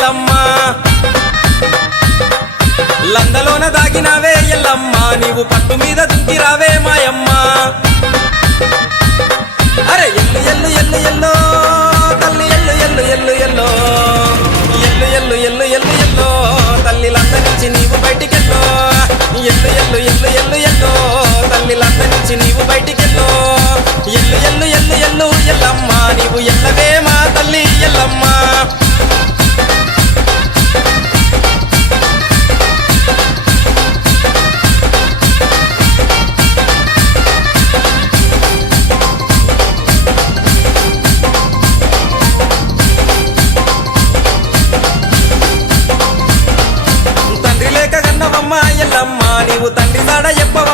ఎల్లమ్మ లందలోన దాగినావే ఎల్లమ్మ నీవు పట్టు మీద దుంకిరావే మాయమ్మ అరే ఎల్లు ఎల్లు ఎల్లు ఎల్లో తల్లి ఎల్లు ఎల్లు ఎల్లు ఎల్లో ఎల్లు ఎల్లు ఎల్లు ఎల్లు ఎల్లో తల్లి లంద నుంచి నీవు బయటికెళ్ళో ఎల్లు ఎల్లు ఎల్లు ఎల్లు ఎల్లో తల్లి లంద నుంచి నీవు బయటికెళ్ళో ఎల్లు ఎల్లు ఎల్లు ఎల్లు ఎల్లమ్మ నీవు ఎల్లవే మా తల్లి ఎల్లమ్మ ఎల్లమ్మ నీవు తండ్రి సాడ చెప్పవ